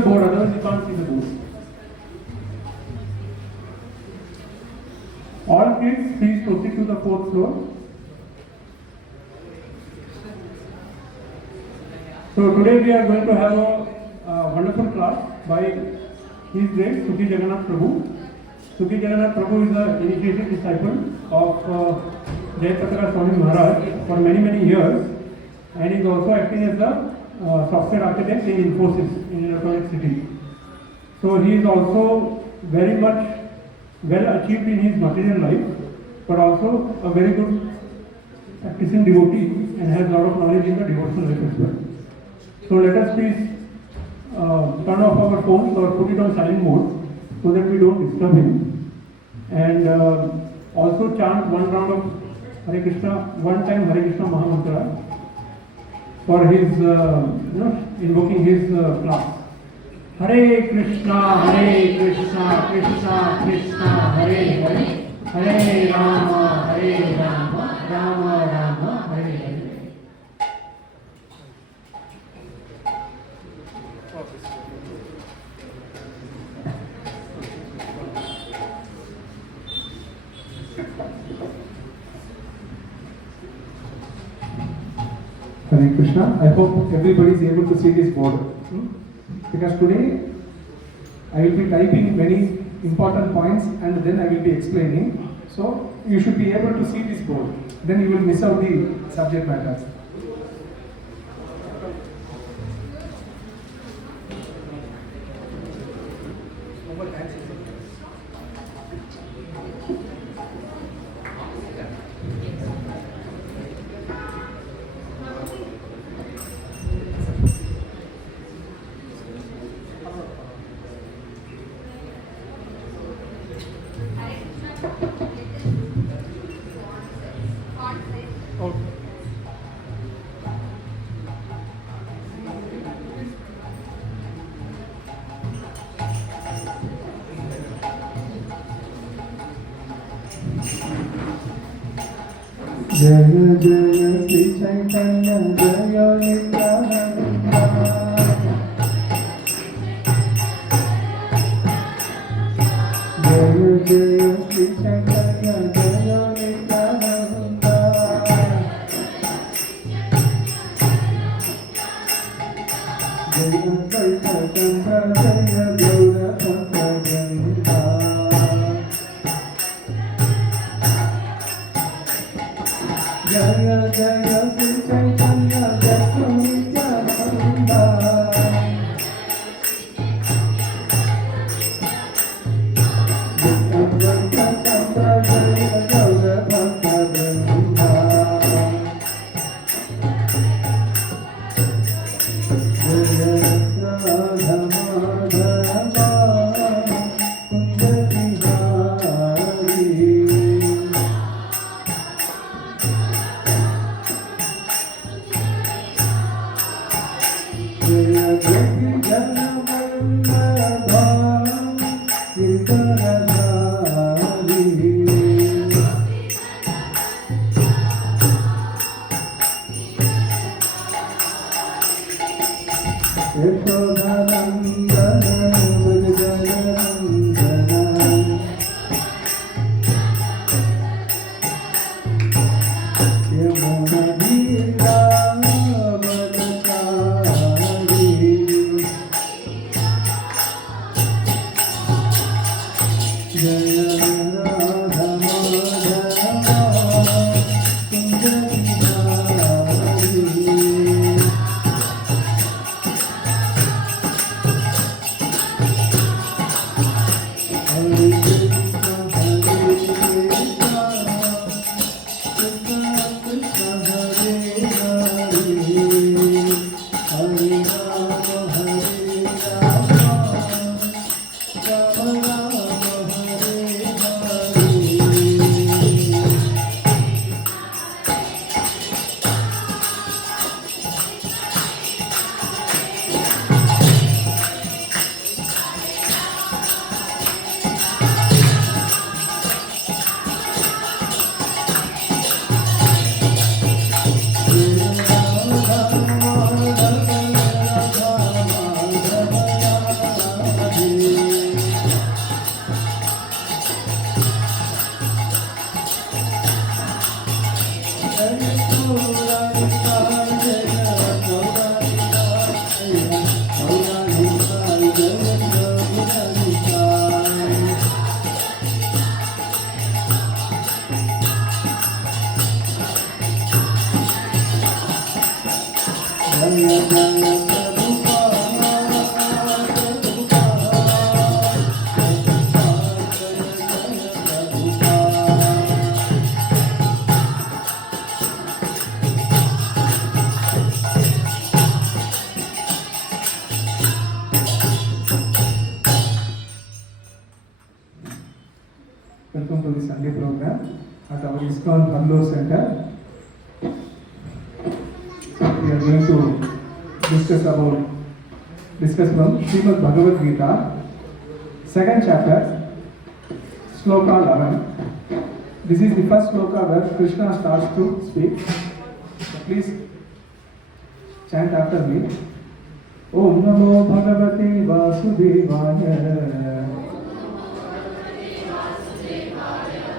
board, otherwise you can't see the board. All kids, please proceed to the fourth floor. So today we are going to have a wonderful class by His Grace Sukhi Jagannath Prabhu. Sukhi Jagannath Prabhu is an initiated disciple of Swami Maharaj for many years, and is also acting as the software architect in Infosys in Electronic City. So he is also very much well achieved in his material life, but also a very good practicing devotee and has a lot of knowledge in the devotional life as well. So let us please turn off our phones or put it on silent mode so that we don't disturb him, and also chant one round of Hare Krishna, one time Hare Krishna Mahamantra for his, invoking his class. Hare Krishna, Krishna Krishna, Hare Hare, Hare Rama, Rama Rama, Hare Hare. Hare Krishna. I hope everybody is able to see this board. Because today I will be typing many important points and then I will be explaining. So you should be able to see this board. Then you will miss out the subject matter. Jaya Jaya Sri Chaitanya Jaya Nityananda. Jaya Jaya Sri Chaitanya Jaya Nityananda. Jaya Vaishakanta Jaya Gaura Bhaktivedanta. Jaya Jaya Sri Chaitanya Jaya Nityananda. Jaya Vaishakanta Jaya Gaura Bhaktivedanta. Jaya Radha Madhava Kunda Bihari. Hare Welcome to the Sunday program at our ISKCON Haralur Center. We are going to discuss from Srimad Bhagavad-gītā, second chapter, Sloka 11. This is the first sloka where Krishna starts to speak. So please chant after me. Om Namo Bhagavate Vasudevaya.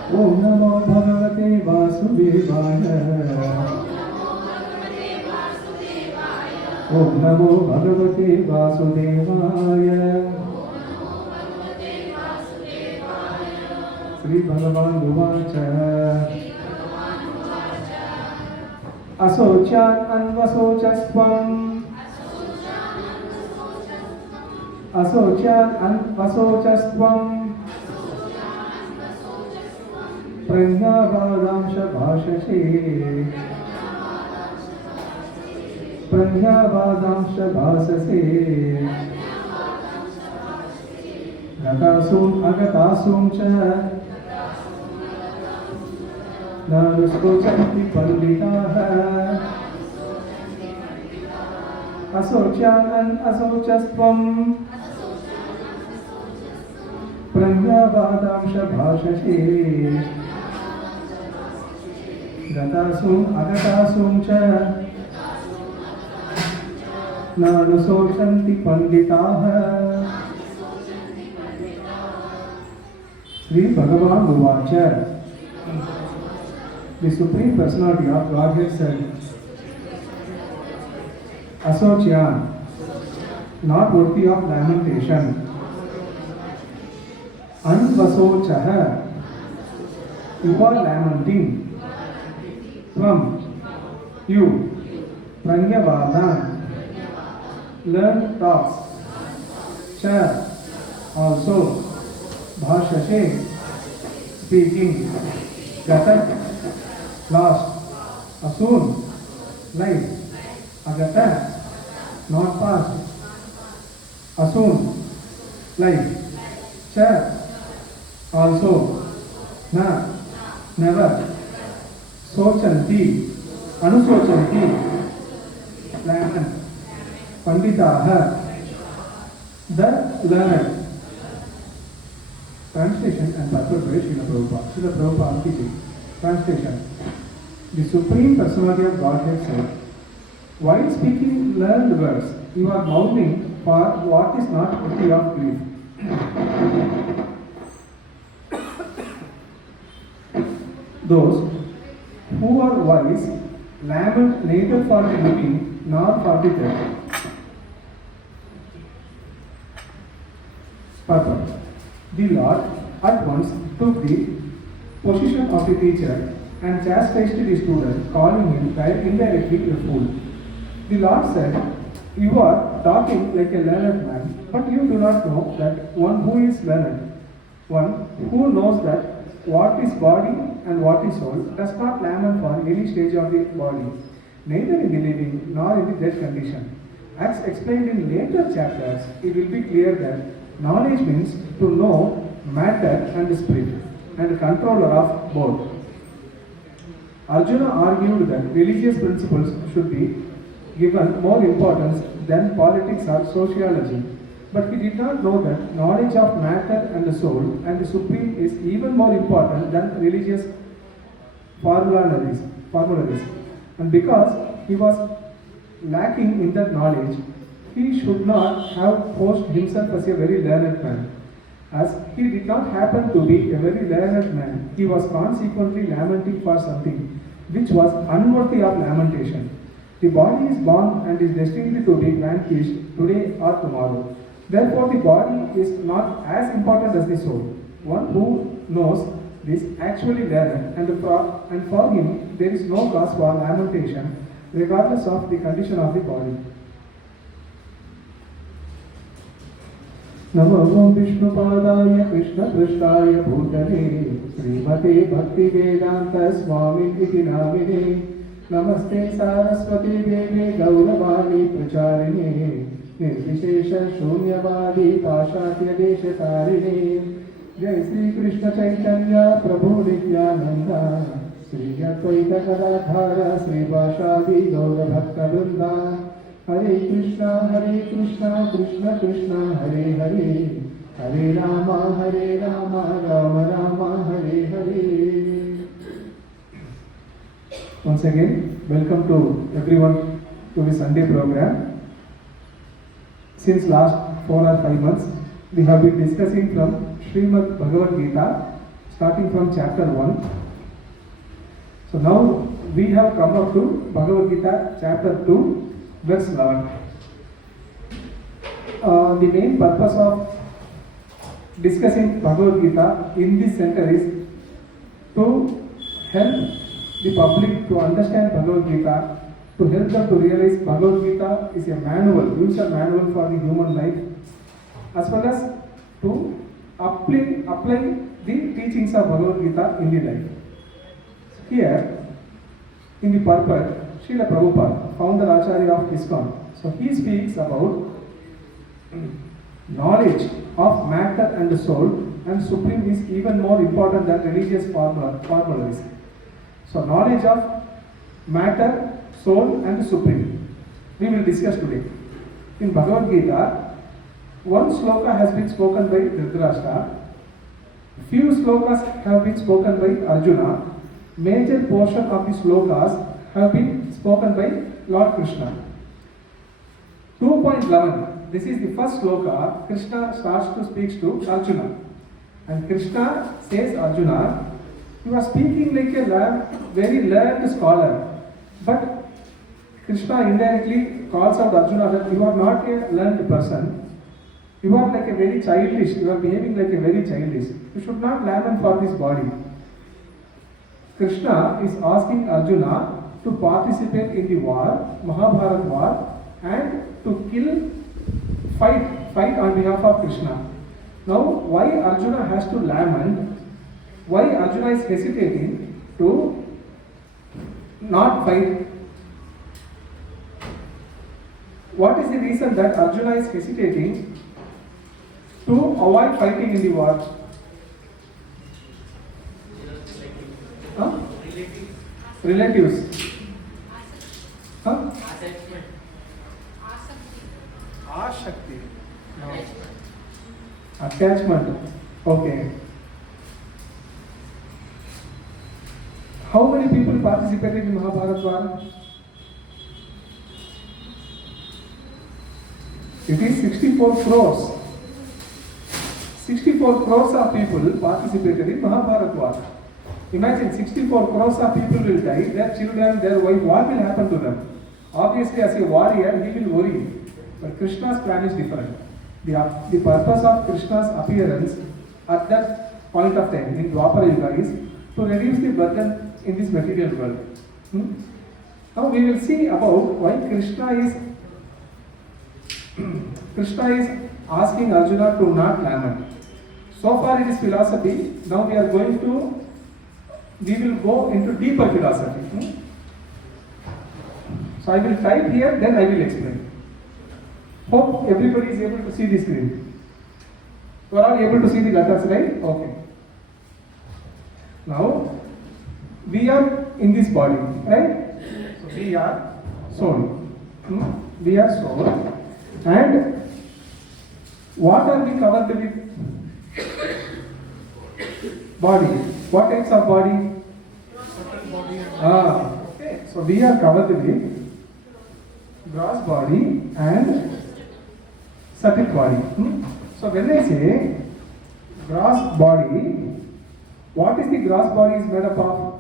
Om Namo Bhagavate Vasudevaya. Om Namo Bhagavate Vasudevaya. Sri Bhagavan Uvacha. Asochan anvasochastvam. Asochan anvasochastvam. Prajnavadamsha bhashase. Prajnavadamsha bhasase. Gatasum agatasum cha. Nanuskochanti panditaha. Asochan asocastvam. Prajnavadamsha bhashase. Gatasum agatasum cha. Nanusochanti panditaha. Sri Bhagavan Uvacha. The Supreme Personality of Godhead said, Asocyan, not worthy of lamentation. Anvasochaha, you are lamenting. Tvam, you. Pranyavadan, learn talks. Cha, also. Bhashashe, speaking. Gata, lost. Asun, life. Agata, not past. Asun, life. Cha, also. Na, never. Sochanti, anusochanti, lament. Panditaha, the learned. Translation and purport by Srila Prabhupāda. Srila Prabhupāda teaching. Translation. The Supreme Personality of Godhead said, while speaking learned words, you are mouthing for what is not worthy of grief. Those who are wise lament neither for the living nor for the dead. Purport. The Lord at once took the position of the teacher and chastised the student, calling him indirectly a fool. The Lord said, you are talking like a learned man, but you do not know that one who is learned, one who knows that what is body and what is soul, does not lament for any stage of the body, neither in the living nor in the dead condition. As explained in later chapters, it will be clear that knowledge means to know matter and spirit, and controller of both. Arjuna argued that religious principles should be given more importance than politics or sociology, but he did not know that knowledge of matter and the soul and the supreme is even more important than religious formularies. And because he was lacking in that knowledge, he should not have posed himself as a very learned man. As he did not happen to be a very learned man, he was consequently lamenting for something which was unworthy of lamentation. The body is born and is destined to be vanquished today or tomorrow. Therefore, the body is not as important as the soul. One who knows this actually learned, and for him there is no cause for lamentation, regardless of the condition of the body. Namo Vishnupadaya Krishna Prasthaya Bhutale Srimate Bhaktivedanta Swami iti namine Namaste Saraswati Devi Gauravani Pracharine Nirvishesha Shunyavadi Pashatya Deshatarine Jai Sri Krishna Chaitanya Prabhu Nityananda Sri Advaita Gadadhara Sri Vasadi Gaura Bhaktivedanta Hare Krishna Krishna Krishna Hare Hare Hare Rama Rama Rama Hare Hare. Once again, welcome to everyone to the Sunday program. Since last 4 or 5 months, we have been discussing from Srimad Bhagavad-gītā, starting from chapter 1. So now we have come up to Bhagavad-gītā Chapter 2, verse 11. The main purpose of discussing Bhagavad-gītā in this center is to help the public to understand Bhagavad-gītā, to help them to realize Bhagavad-gītā is a manual, user manual for the human life, as well as to apply the teachings of Bhagavad-gītā in the life. Here, in the purport, Srila Prabhupāda, founder Acharya of ISKCON, so he speaks about knowledge of matter and soul, and supreme is even more important than religious formularies. So knowledge of matter, soul and supreme, we will discuss today. In Bhagavad-gītā, one sloka has been spoken by Dhritarashtra, few slokas have been spoken by Arjuna, major portion of the slokas have been spoken by Lord Krishna. 2.11, this is the first sloka. Krishna starts to speak to Arjuna, and Krishna says, Arjuna, you are speaking like a very learned scholar, but Krishna indirectly calls out Arjuna that you are not a learned person. You are like a very childish, you are behaving like a very childish. You should not lament for this body. Krishna is asking Arjuna to participate in the war, Mahabharata war, and to fight on behalf of Krishna. Now, why Arjuna has to lament? Why Arjuna is hesitating to not fight? What is the reason that Arjuna is hesitating to avoid fighting in the war? Huh? Relatives. Huh? Ashakti. No. Attachment. Okay. How many people participated in Mahabharata war? It is 64 crores. 64 crores of people participated in Mahabharata war. Imagine 64 crores of people will die, their children, their wife, what will happen to them? Obviously, as a warrior, he will worry. But Krishna's plan is different. The purpose of Krishna's appearance at that point of time in Dwapara Yuga is to reduce the burden in this material world. Now we will see about why Krishna is asking Arjuna to not lament. So far it is philosophy. Now we will go into deeper philosophy. So I will type here, then I will explain. Hope everybody is able to see the screen. You are all able to see the letters, right? Okay. Now, we are in this body, right? So we are soul. We are soul. And what are we covered with? Body. What types of body? Okay. So we are covered with gross body and subtle body. So when I say gross body, what is the gross body is made up of?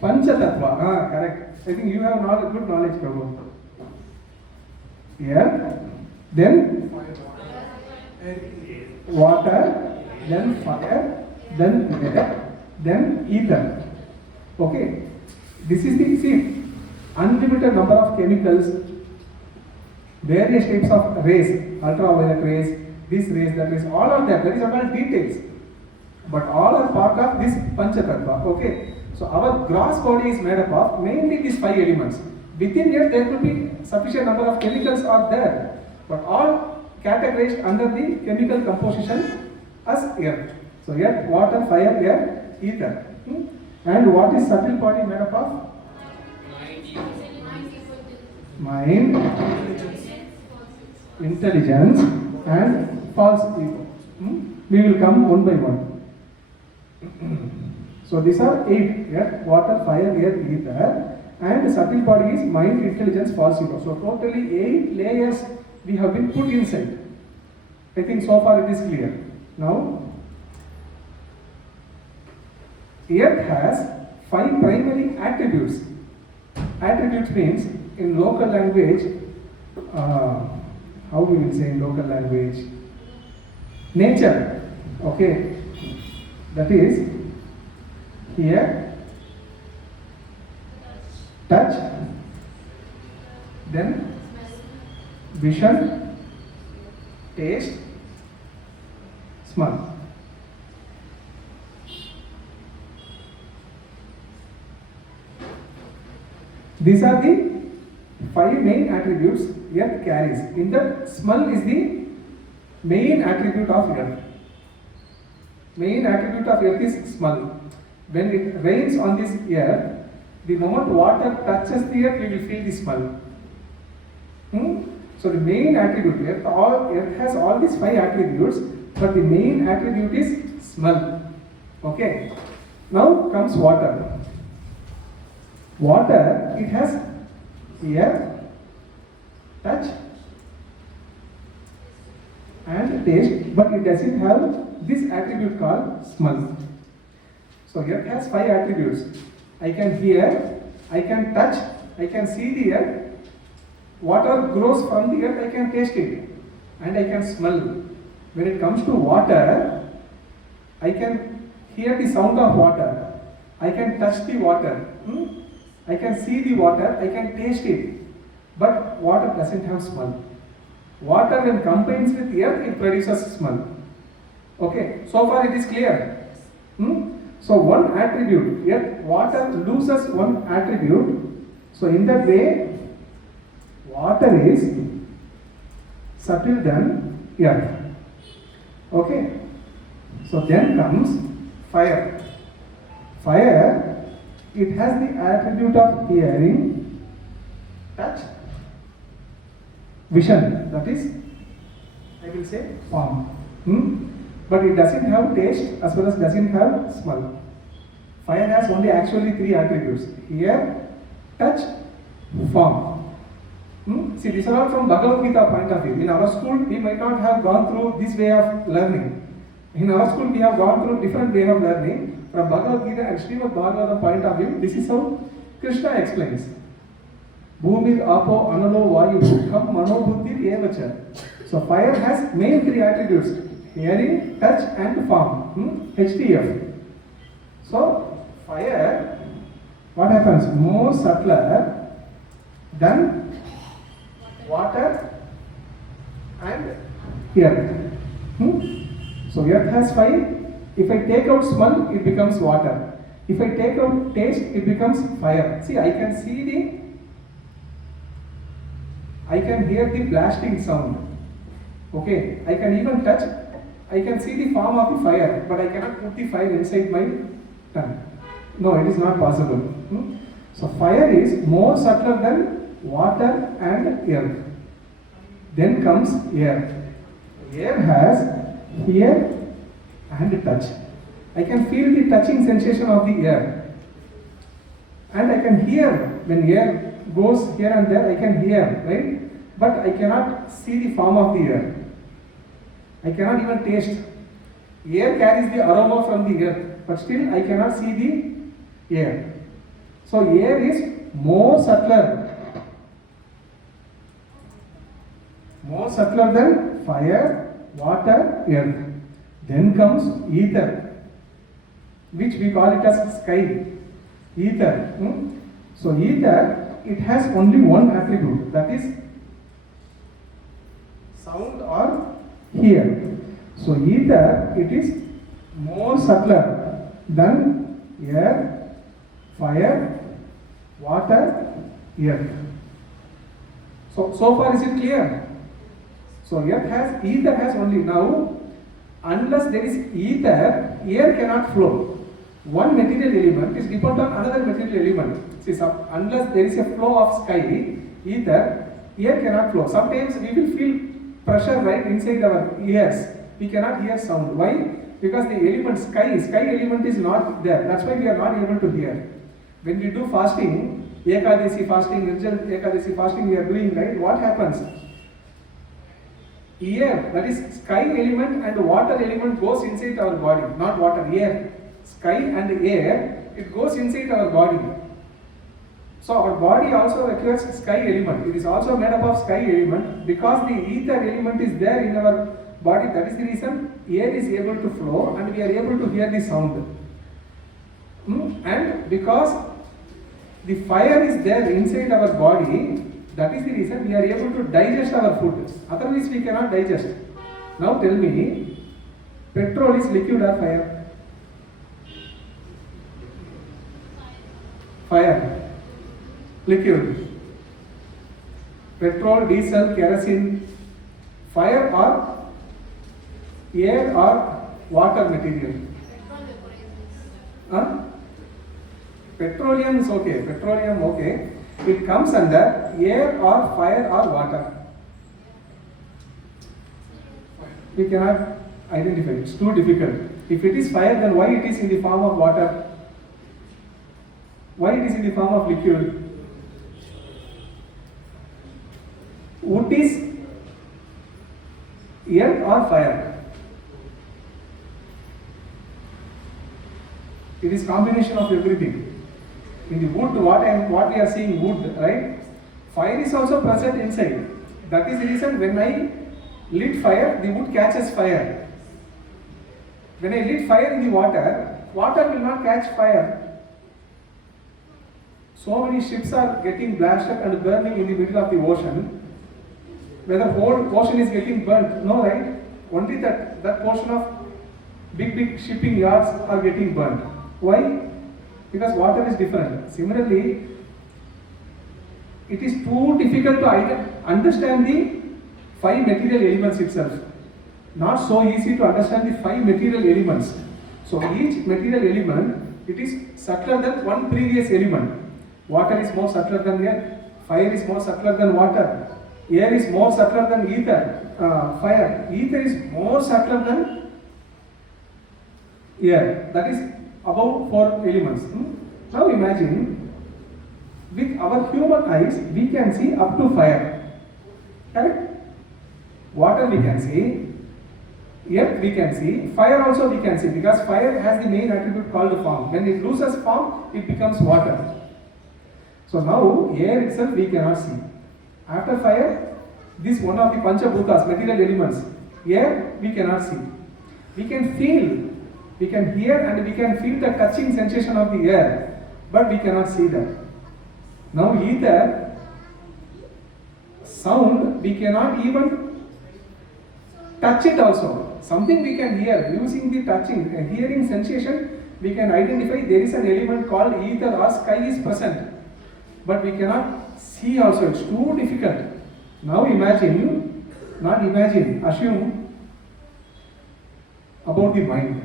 Panchatattva. Correct. I think you have good knowledge, Prabhu. Here, then water, then fire, then air, then ether. Okay. This is the unlimited number of chemicals, various types of rays, ultraviolet rays, this rays, that rays, all of that. That is all details. But all are part of this Panchatattva. Okay. So our gross body is made up of mainly these 5 elements. Within it there could be sufficient number of chemicals are there, but all categorized under the chemical composition as earth. So earth, water, fire, air, ether. And what is subtle body made up of? Mind, intelligence, and false ego. We will come one by one. So these are 8: earth, water, fire, air, ether. And the subtle body is mind, intelligence, false ego. So totally 8 layers we have been put inside. I think so far it is clear. Now, earth has 5 primary attributes. Attributes means in local language, how we will say in local language? Nature. Okay. That is here, touch, then vision, taste, smell. These are the 5 main attributes earth carries. In that, smell is the main attribute of earth. Main attribute of earth is smell. When it rains on this earth, the moment water touches the earth, we will feel the smell. So the main attribute, earth has all these 5 attributes, but the main attribute is smell. Okay. Now comes water. Water, it has ear, touch, and taste, but it doesn't have this attribute called smell. So earth has 5 attributes. I can hear, I can touch, I can see the earth. Water grows from the earth, I can taste it, and I can smell. When it comes to water, I can hear the sound of water. I can touch the water. I can see the water, I can taste it. But water doesn't have smell. Water, when combines with earth, it produces smell. Okay, so far it is clear. So one attribute, earth, water loses one attribute. So in that way, water is subtle than earth. Okay. So then comes fire. Fire, it has the attribute of hearing, touch, vision. That is, I will say, form. But it doesn't have taste as well as doesn't have smell. Fire has only actually 3 attributes: hear, touch, form. See, these are all from Bhagavad-gītā point of view. In our school, we might not have gone through this way of learning. In our school, we have gone through different way of learning. From Bhagavad-gītā and Srimad Bhagavatam point of view, this is how Krishna explains. Bhumir apo analo vayu kham mano buddhir evacha. So fire has main 3 attributes: hearing, touch, and form. HTF. So fire, what happens? More subtler than water and earth. So earth has 5. If I take out smell, it becomes water. If I take out taste, it becomes fire. See, I can hear the blasting sound. Okay, I can even touch, I can see the form of the fire, but I cannot put the fire inside my tongue. No, it is not possible. So fire is more subtler than water and earth. Then comes air. Air has hear and touch. I can feel the touching sensation of the air. And I can hear, when air goes here and there, I can hear, right? But I cannot see the form of the air. I cannot even taste. Air carries the aroma from the earth, but still I cannot see the air. So air is more subtler than fire, water, earth. Then comes ether, which we call it as sky. Ether. So ether, it has only one attribute, that is sound or hear. So ether, it is more subtler than air, fire, water, earth. So far is it clear? So ether has only now unless there is ether, air cannot flow. One material element is dependent on another material element. See, unless there is a flow of sky, ether, air cannot flow. Sometimes we will feel pressure right inside our ears. We cannot hear sound. Why? Because the element sky element is not there. That's why we are not able to hear. When we do fasting, Ekadasi fasting, Nirjala Ekadasi fasting we are doing, right? What happens? Air, that is sky element and water element goes inside our body. Not water, air. Sky and air, it goes inside our body. So our body also requires sky element. It is also made up of sky element. Because the ether element is there in our body, that is the reason air is able to flow and we are able to hear the sound. And because the fire is there inside our body, that is the reason we are able to digest our food. Otherwise we cannot digest. Now tell me, petrol is liquid or fire? Fire. Liquid. Petrol, diesel, kerosene, fire or air or water material? Petroleum is okay. Petroleum okay. It comes under air or fire or water. We cannot identify. It's too difficult. If it is fire, then why it is in the form of water? Why it is in the form of liquid? Wood is earth or fire? It is combination of everything. In the wood, what we are seeing wood, right? Fire is also present inside. That is the reason when I lit fire, the wood catches fire. When I lit fire in the water, water will not catch fire. So many ships are getting blasted and burning in the middle of the ocean. Whether whole ocean is getting burnt, no, right? Only that portion of big shipping yards are getting burnt. Why? Because water is different. Similarly, it is too difficult to understand the 5 material elements itself. Not so easy to understand the 5 material elements. So each material element, it is subtler than one previous element. Water is more subtler than air. Fire is more subtler than water. Air is more subtler than ether. Fire. Ether is more subtler than air. That is about 4 elements. Now imagine, with our human eyes, we can see up to fire. Correct? Water we can see, earth we can see, fire also we can see, because fire has the main attribute called form. When it loses form, it becomes water. So now, air itself we cannot see. After fire, this one of the Panchabhutas, material elements, air we cannot see. We can feel, we can hear and we can feel the touching sensation of the air, but we cannot see that. Now ether, sound, we cannot even touch it also. Something we can hear, using the touching, hearing sensation, we can identify there is an element called ether or sky is present. But we cannot see also, it's too difficult. Now imagine, not imagine, assume about the mind.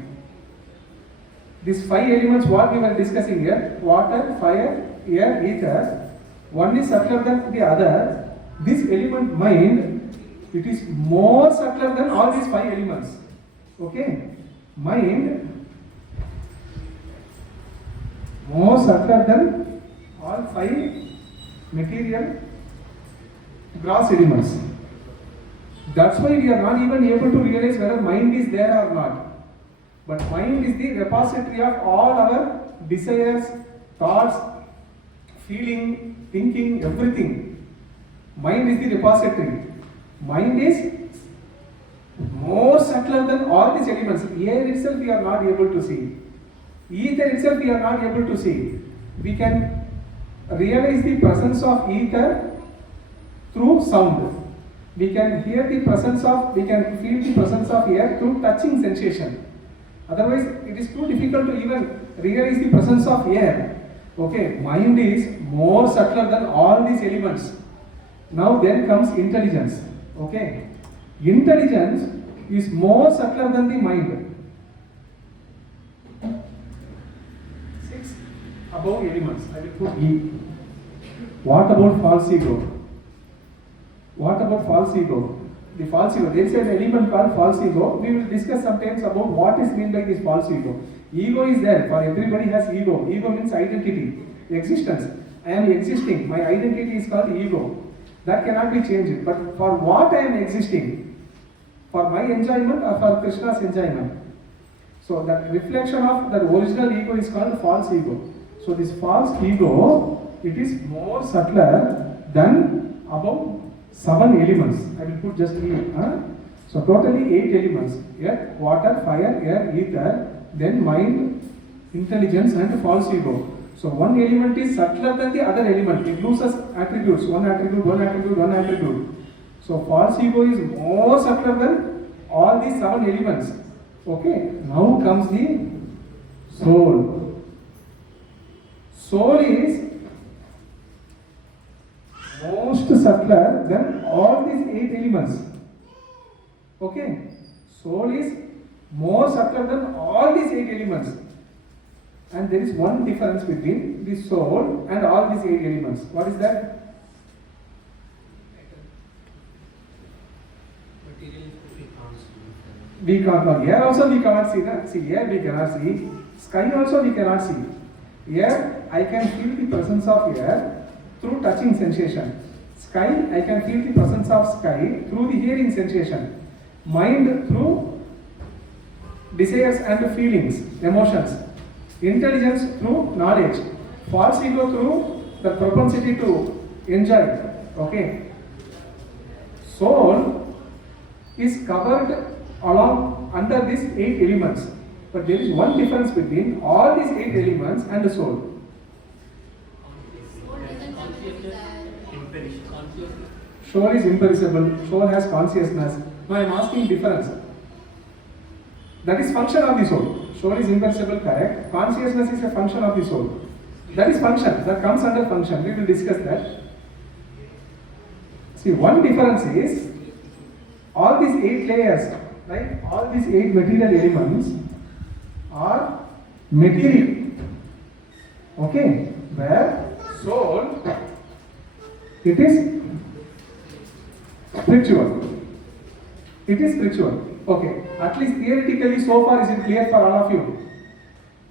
These 5 elements what we were discussing here, water, fire, air, ether, one is subtler than the other. This element mind, it is more subtler than all these 5 elements. Okay? Mind, more subtler than all 5 material gross elements. That's why we are not even able to realize whether mind is there or not. But mind is the repository of all our desires, thoughts, feeling, thinking, everything. Mind is the repository. Mind is more subtler than all these elements. Air itself we are not able to see. Ether itself we are not able to see. We can realize the presence of ether through sound. We can hear the presence of, we can feel the presence of air through touching sensation. Otherwise, it is too difficult to even realize the presence of air. Okay, mind is more subtler than all these elements. Now then comes intelligence. Okay, intelligence is more subtler than the mind. 6 above elements. I will put E. What about false ego? What about false ego? The false ego. There is an element called false ego. We will discuss sometimes about what is meant by this false ego. Ego is there. For everybody has ego. Ego means identity, existence. I am existing. My identity is called ego. That cannot be changed. But for what I am existing? For my enjoyment or for Krishna's enjoyment? So that reflection of that original ego is called false ego. So this false ego, it is more subtler than above 7 elements. I will put just 8. So totally 8 elements. Earth, water, fire, air, ether, then mind, intelligence and false ego. So one element is subtler than the other element. It loses attributes. One attribute, one attribute, one attribute. So false ego is more subtler than all these 7 elements. Okay. Now comes the soul. Soul is most subtler than all these 8 elements. Okay. Soul is more subtler than all these 8 elements. And there is one difference between the soul and all these 8 elements. What is that? We can't know. Air also we cannot see. See, air we cannot see. Sky also we cannot see. Air, I can feel the presence of air through touching sensation. Sky, I can feel the presence of sky through the hearing sensation. Mind through desires and feelings, emotions. Intelligence through knowledge. False ego through the propensity to enjoy. Okay. Soul is covered along under these 8 elements. But there is one difference between all these 8 elements and the soul. Soul is imperishable. Soul has consciousness. Now I am asking difference. That is function of the soul. Soul is imperishable, correct. Consciousness is a function of the soul. That is function. That comes under function. We will discuss that. See, one difference is all these 8 layers, right? All these 8 material elements are material. Okay? Where soul, it is spiritual. It is spiritual. Okay, at least theoretically so far is it clear for all of you?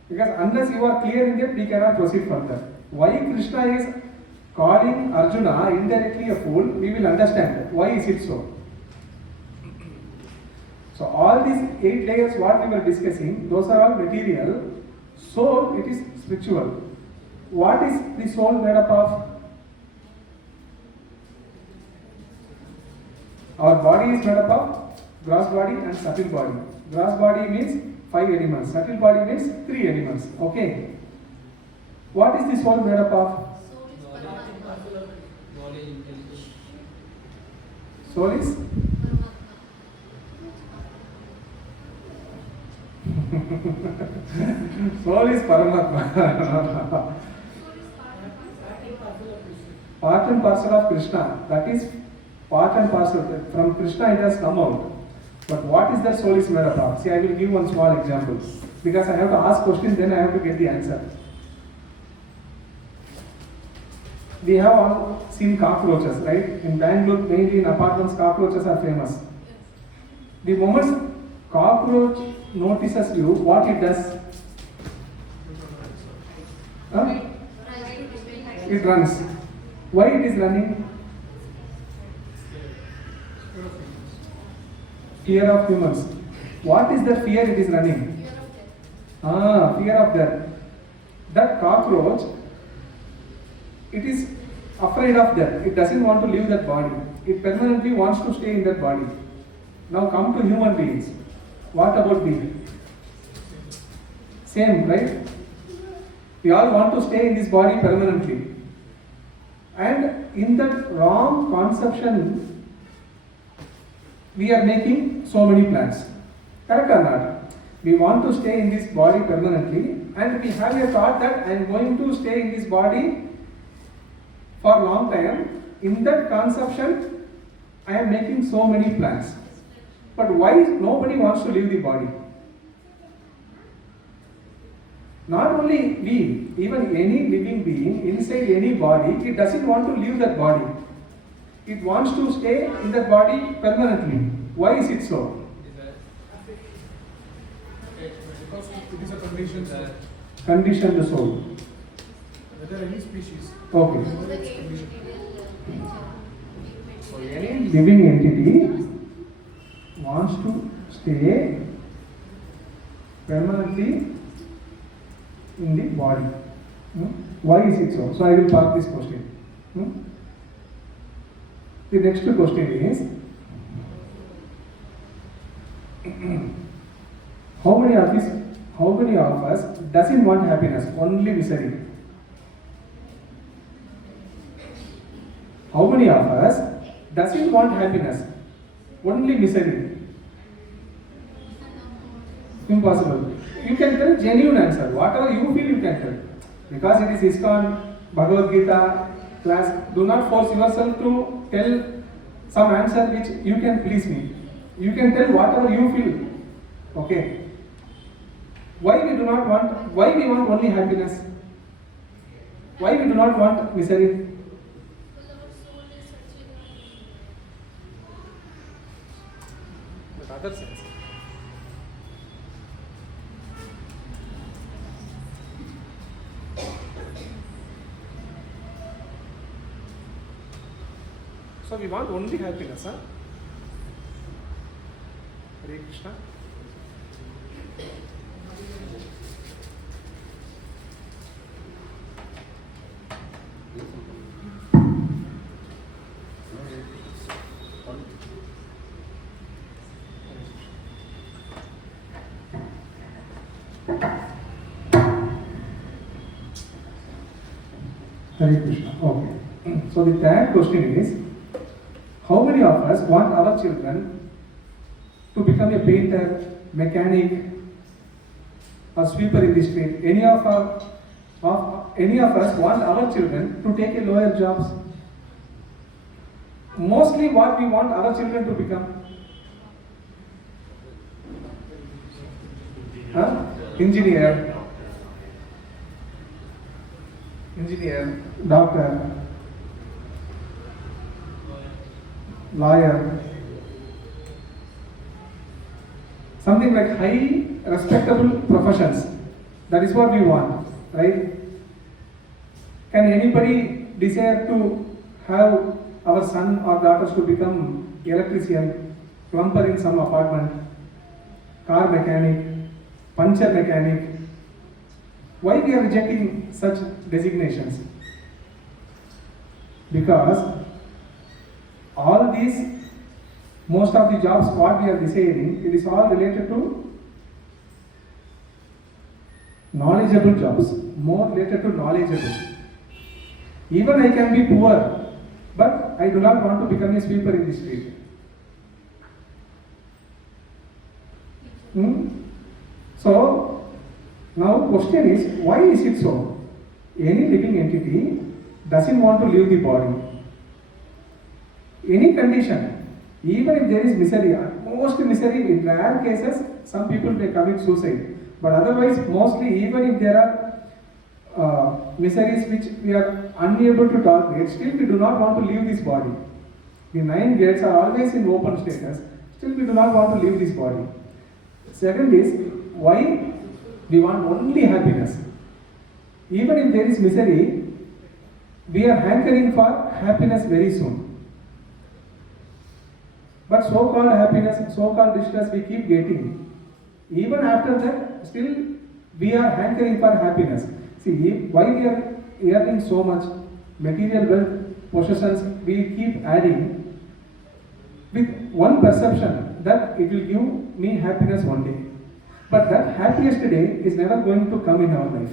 Because unless you are clear in that, we cannot proceed further. Why Krishna is calling Arjuna indirectly a fool, we will understand. Why is it so? So all these 8 layers what we were discussing, those are all material. Soul, it is spiritual. What is the soul made up of? Our body is made up of gross body and subtle body. Gross body means 5 elements. Subtle body means 3 elements. Okay. What is the soul made up of? Soul is? Soul is Paramatma. Part and parcel of Krishna. That is part and parcel. From Krishna it has come out. But what is that soul is made up of? See, I will give one small example. Because I have to ask questions, then I have to get the answer. We have all seen cockroaches, right? In Bangalore, mainly in apartments, cockroaches are famous. The moment cockroach notices you, what it does? It runs. Why it is running? Fear of humans. What is the fear it is running? Fear of death. That cockroach, it is afraid of death. It doesn't want to leave that body. It permanently wants to stay in that body. Now come to human beings. What about we? Same, right? We all want to stay in this body permanently. And in that wrong conception, we are making so many plans. Correct or not? We want to stay in this body permanently, and we have a thought that I am going to stay in this body for a long time. In that conception, I am making so many plans. But why nobody wants to leave the body? Not only we, even any living being inside any body, it doesn't want to leave that body. It wants to stay in that body permanently. Why is it so? Because it is a Conditioned soul. whether any species. Okay. So any living entity wants to stay permanently in the body. Why is it so? So I will park this question. The next question is, how many of us doesn't want happiness, only misery? How many of us doesn't want happiness, only misery? Impossible. You can tell genuine answer. Whatever you feel, you can tell. Because it is ISKCON Bhagavad-gītā class, do not force yourself to tell some answer which you can please me. You can tell whatever you feel. Okay. Why we want only happiness? Why we do not want misery? With other sense. So we want only happiness, huh? Hare Krishna. Hare Krishna. Okay. So the third question is, how many of us want our children to become a painter, mechanic, or sweeper in the street? Any of us want our children to take a lower jobs? Mostly what we want our children to become? Engineer, doctor, lawyer, something like high respectable professions. That is what we want, right? Can anybody desire to have our son or daughters to become electrician, plumber in some apartment, car mechanic, puncture mechanic? Why we are rejecting such designations? Because all these, most of the jobs what we are deciding, it is all related to knowledgeable jobs, more related to knowledgeable. Even I can be poor, but I do not want to become a sweeper in the street. So, now question is, why is it so? Any living entity doesn't want to leave the body. Any condition, even if there is misery, most misery, in rare cases, some people may commit suicide. But otherwise, mostly, even if there are miseries which we are unable to tolerate, still we do not want to leave this body. The 9 gates are always in open status, still we do not want to leave this body. Second is, why we want only happiness. Even if there is misery, we are hankering for happiness very soon. But so-called happiness, so-called distress we keep getting. Even after that, still we are hankering for happiness. See, why we are earning so much material wealth, possessions, we keep adding with one perception that it will give me happiness one day. But that happiest day is never going to come in our life.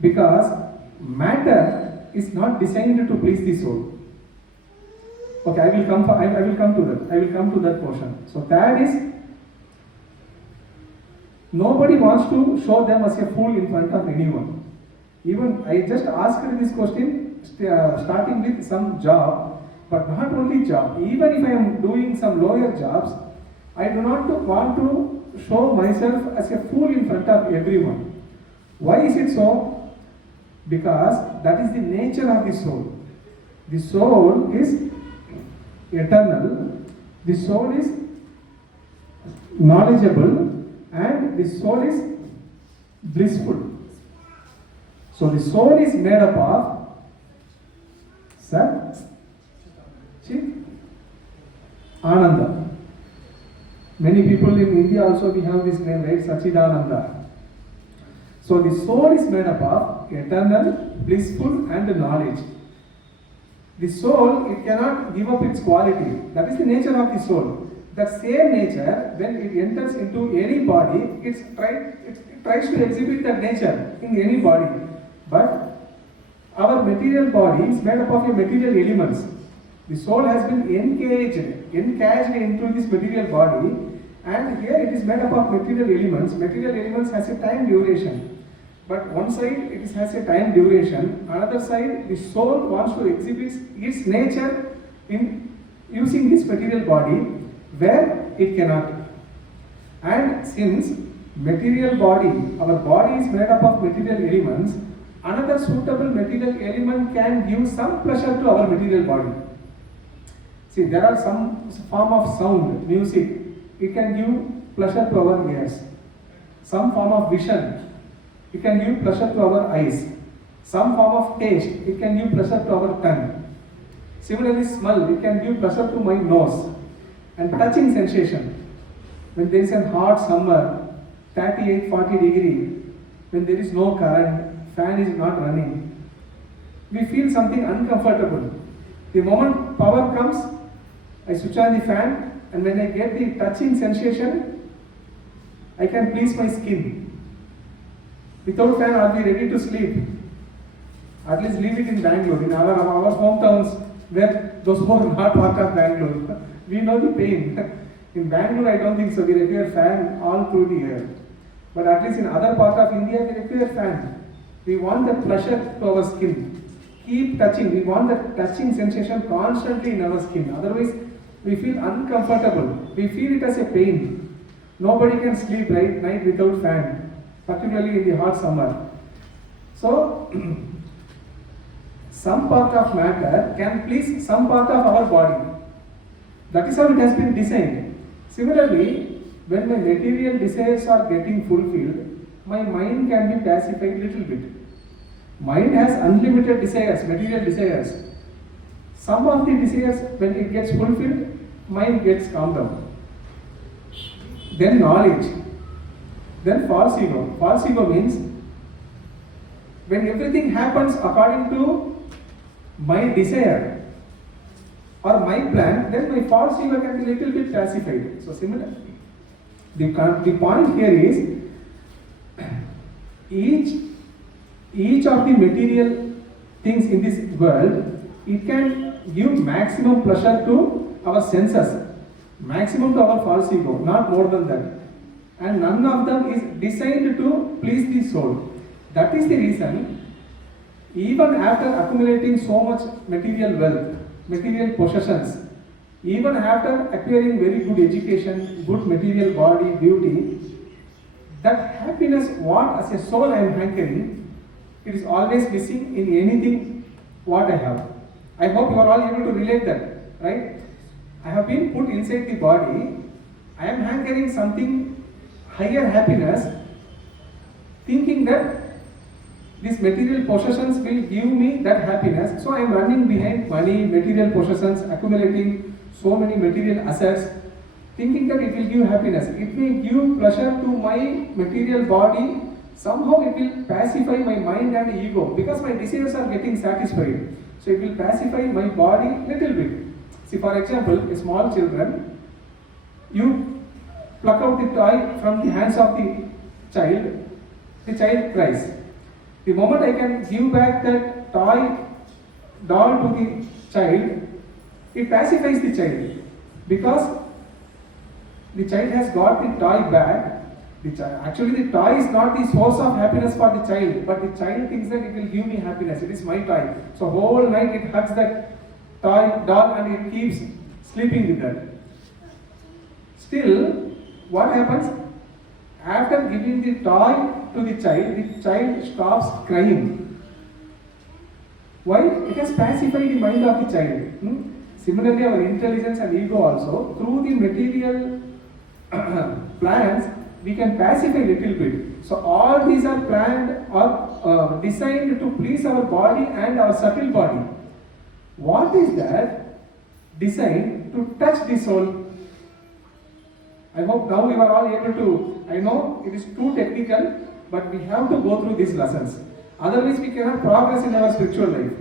Because matter is not designed to please the soul. Okay, I will come to that portion. So third is, nobody wants to show them as a fool in front of anyone. Even I just asked this question starting with some job, but not only job. Even if I am doing some lower jobs, I do not want to show myself as a fool in front of everyone. Why is it so? Because that is the nature of the soul. The soul is eternal, the soul is knowledgeable, and the soul is blissful. So the soul is made up of Sat, Chit, Ananda. Many people in India also we have this name, right? Sachidananda. So the soul is made up of eternal, blissful, and knowledge. The soul, it cannot give up its quality. That is the nature of the soul. That same nature, when it enters into any body, it tries to exhibit that nature in any body. But our material body is made up of material elements. The soul has been encaged into this material body, and here it is made up of material elements. Material elements has a time duration. But one side it has a time duration, another side the soul wants to exhibit its nature in using this material body where it cannot. And since material body, our body is made up of material elements, another suitable material element can give some pleasure to our material body. See, there are some form of sound, music, it can give pleasure to our ears. Some form of vision, it can give pleasure to our eyes. Some form of taste, it can give pleasure to our tongue. Similarly, smell, it can give pleasure to my nose. And touching sensation, when there is a hot summer, 38-40 degree, when there is no current, fan is not running, we feel something uncomfortable. The moment power comes, I switch on the fan, and when I get the touching sensation, I can please my skin. Without fan, I'll be ready to sleep. At least leave it in Bangalore, in our hometowns, where those who are not part of Bangalore, we know the pain. In Bangalore, I don't think so. We require fan all through the year. But at least in other part of India, we require fan. We want that pleasure to our skin. Keep touching. We want that touching sensation constantly in our skin. Otherwise, we feel uncomfortable. We feel it as a pain. Nobody can sleep night without fan, particularly in the hot summer. So, some part of matter can please some part of our body. That is how it has been designed. Similarly, when my material desires are getting fulfilled, my mind can be pacified little bit. Mind has unlimited desires, material desires. Some of the desires, when it gets fulfilled, mind gets calmed down. Then knowledge. Then false ego. False ego means when everything happens according to my desire or my plan, then my false ego can be little bit pacified. So similar. The point here is each of the material things in this world, it can give maximum pleasure to our senses, maximum to our false ego, not more than that. And none of them is designed to please the soul. That is the reason, even after accumulating so much material wealth, material possessions, even after acquiring very good education, good material body, beauty, that happiness what as a soul I am hankering, it is always missing in anything what I have. I hope you are all able to relate that, right? I have been put inside the body, I am hankering something higher happiness, thinking that these material possessions will give me that happiness. So I am running behind money, material possessions, accumulating so many material assets, thinking that it will give happiness. It may give pleasure to my material body. Somehow it will pacify my mind and ego because my desires are getting satisfied. So it will pacify my body little bit. See, for example, a small children, you pluck out the toy from the hands of the child cries. The moment I can give back that toy doll to the child, it pacifies the child because the child has got the toy back. Actually, the toy is not the source of happiness for the child, but the child thinks that it will give me happiness. It is my toy. So whole night it hugs that toy doll and it keeps sleeping with that. Still, what happens? After giving the toy to the child stops crying. Why? It has pacified the mind of the child. Similarly, our intelligence and ego also, through the material plans, we can pacify a little bit. So all these are planned or designed to please our body and our subtle body. What is that? Designed to touch the soul. I hope now you are all able to, I know it is too technical, but we have to go through these lessons. Otherwise we cannot progress in our spiritual life.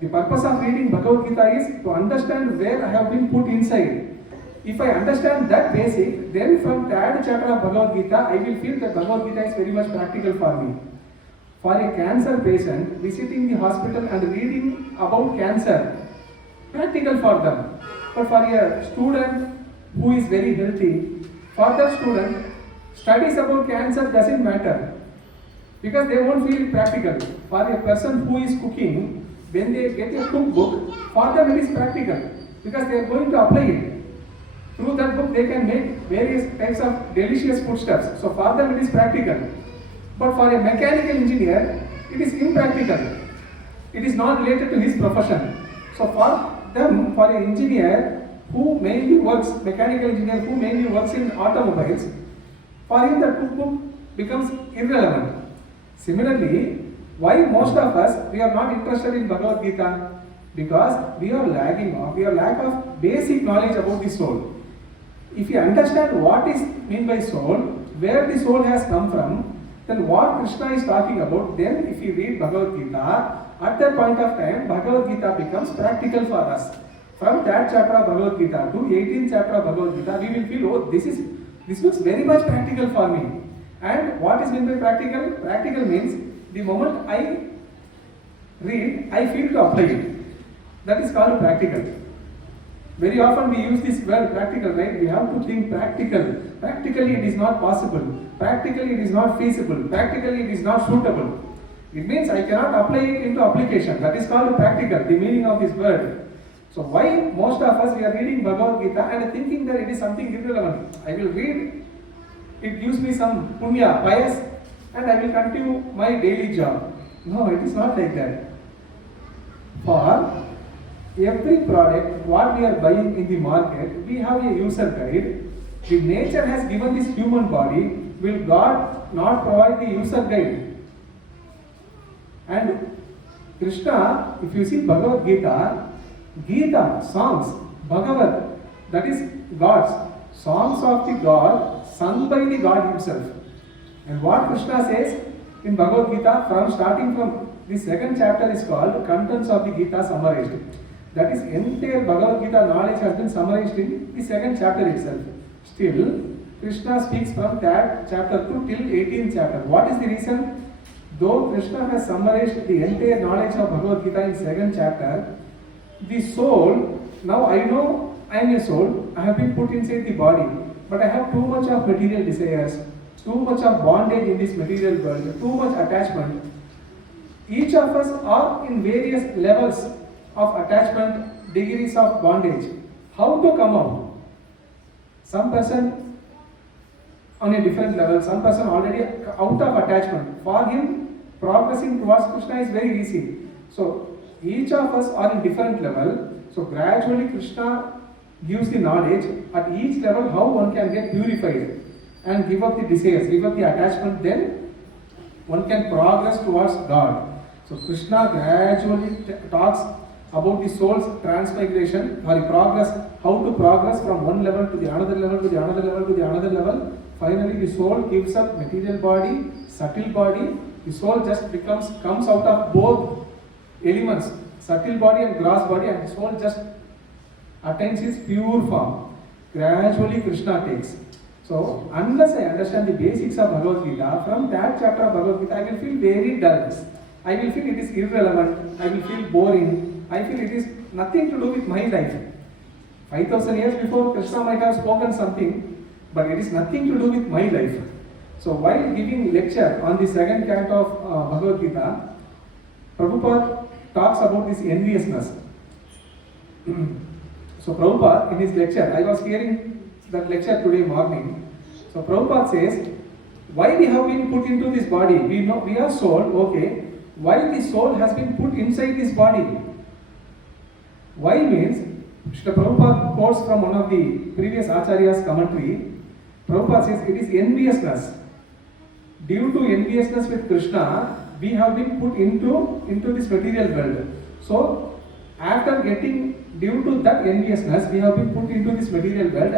The purpose of reading Bhagavad-gītā is to understand where I have been put inside. If I understand that basic, then from third chapter of Bhagavad-gītā, I will feel that Bhagavad-gītā is very much practical for me. For a cancer patient, visiting the hospital and reading about cancer, practical for them. But for a student who is very healthy, for that student, studies about cancer doesn't matter. Because they won't feel it practical. For a person who is cooking, when they get a cookbook, for them it is practical. Because they are going to apply it. Through that book they can make various types of delicious foodstuffs. So for them it is practical. But for a mechanical engineer, it is impractical. It is not related to his profession. So for them, for an engineer who mainly works, mechanical engineer who mainly works in automobiles, for him the cookbook becomes irrelevant. Similarly, why most of us, we are not interested in Bhagavad-gītā? Because we are lagging of, we are lack of basic knowledge about the soul. If you understand what is meant by soul, where the soul has come from, then what Krishna is talking about, then if you read Bhagavad-gītā, at that point of time, Bhagavad-gītā becomes practical for us. From that chapter of Bhagavad-gītā to 18th chapter of Bhagavad-gītā, we will feel, oh, this looks very much practical for me. And what is meant by practical? Practical means the moment I read, I feel to apply it. That is called practical. Very often we use this word practical, right? We have to think practical. Practically it is not possible. Practically it is not feasible. Practically it is not suitable. It means I cannot apply it into application. That is called practical, the meaning of this word. So why most of us we are reading Bhagavad-gītā and thinking that it is something irrelevant. I will read, it gives me some punya, pious, and I will continue my daily job. No, it is not like that. For every product, what we are buying in the market, we have a user guide. If nature has given this human body, will God not provide the user guide? And Krishna, if you see Bhagavad-gītā, Gita, songs, Bhagavad, that is God's, songs of the God, sung by the God himself. And what Krishna says in Bhagavad-gītā, starting from the second chapter is called Contents of the Gita Summarized. That is, entire Bhagavad-gītā knowledge has been summarized in the second chapter itself. Still, Krishna speaks from that chapter to till 18th chapter. What is the reason? Though Krishna has summarized the entire knowledge of Bhagavad-gītā in second chapter, the soul, now I know I am a soul, I have been put inside the body, but I have too much of material desires, too much of bondage in this material world, too much attachment. Each of us are in various levels of attachment, degrees of bondage. How to come out? Some person on a different level, some person already out of attachment. For him, progressing towards Krishna is very easy. So, each of us are in different level. So, gradually Krishna gives the knowledge at each level how one can get purified and give up the desires, give up the attachment, then one can progress towards God. So, Krishna gradually talks about the soul's transmigration or the progress, how to progress from one level to the another level, to the another level, to the another level. Finally, the soul gives up material body, subtle body. The soul just comes out of both elements, subtle body and gross body, and the soul just attains its pure form. Gradually, Krishna takes. So, unless I understand the basics of Bhagavad-gītā, from that chapter of Bhagavad-gītā, I will feel very dull. I will feel it is irrelevant. I will feel boring. I feel it is nothing to do with my life. 5,000 years before, Krishna might have spoken something, but it is nothing to do with my life. So, while giving lecture on the second canto of Bhagavad-gītā, Prabhupada talks about this enviousness. So, Prabhupada in his lecture, I was hearing that lecture today morning. So Prabhupada says, why we have been put into this body? We know we are soul, okay. Why the soul has been put inside this body? Why means, Srila Prabhupada quotes from one of the previous Acharya's commentary. Prabhupada says it is enviousness. Due to enviousness with Krishna, we have been put into this material world. So, after due to that enviousness, we have been put into this material world.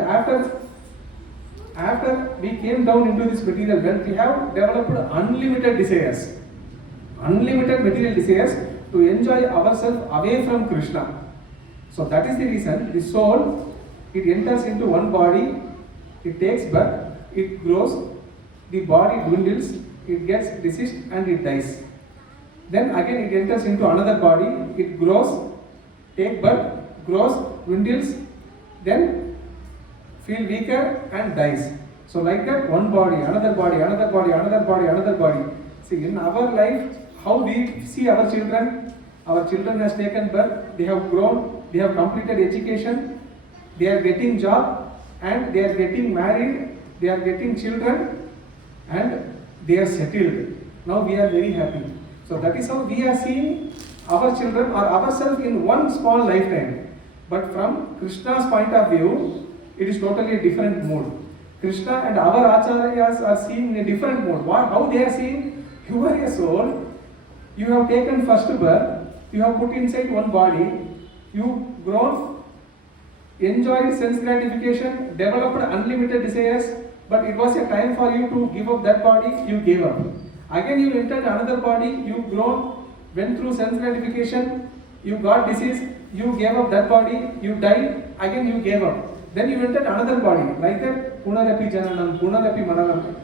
After we came down into this material world, we have developed unlimited desires. Unlimited material desires to enjoy ourselves away from Krishna. So that is the reason the soul, it enters into one body, it takes birth, it grows, the body dwindles, it gets diseased and it dies. Then again it enters into another body, it grows, takes birth, grows, dwindles, then feel weaker and dies. So like that, one body, another body, another body, another body, another body. See, in our life, how we see our children has taken birth, they have grown, they have completed education, they are getting job and they are getting married, they are getting children and they are settled. Now we are very happy. So that is how we are seeing our children or ourselves in one small lifetime. But from Krishna's point of view, it is totally a different mode. Krishna and our acharyas are seeing in a different mode. How they are seeing? You are a soul, you have taken first birth, you have put inside one body, you grown, enjoyed sense gratification, developed unlimited desires, but it was a time for you to give up that body, you gave up. Again you entered another body, you grown, went through sense gratification, you got disease, you gave up that body, you died, again you gave up. Then you entered another body, like that, punarapi jananam, punarapi maranam.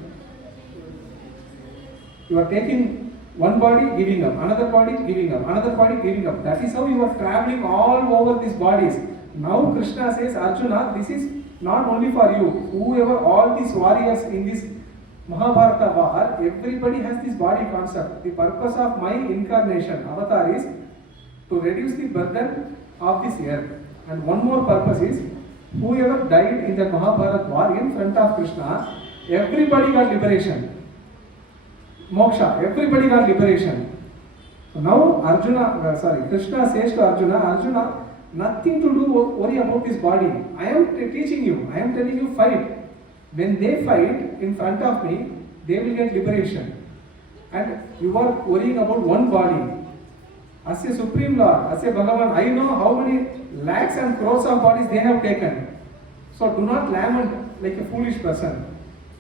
You are taking one body, giving up, another body, giving up, another body, giving up. That is how you are traveling all over these bodies. Now Krishna says, Arjuna, this is not only for you. Whoever, all these warriors in this Mahabharata war, everybody has this body concept. The purpose of my incarnation, avatar, is to reduce the burden of this earth. And one more purpose is, whoever died in the Mahabharata war in front of Krishna, everybody got liberation. Moksha, everybody got liberation. So now Krishna says to Arjuna, Arjuna, nothing to do, worry about this body. I am teaching you, I am telling you, fight. When they fight in front of me, they will get liberation. And you are worrying about one body. As a Supreme Lord, as a Bhagavan, I know how many lakhs and crores of bodies they have taken. So do not lament like a foolish person.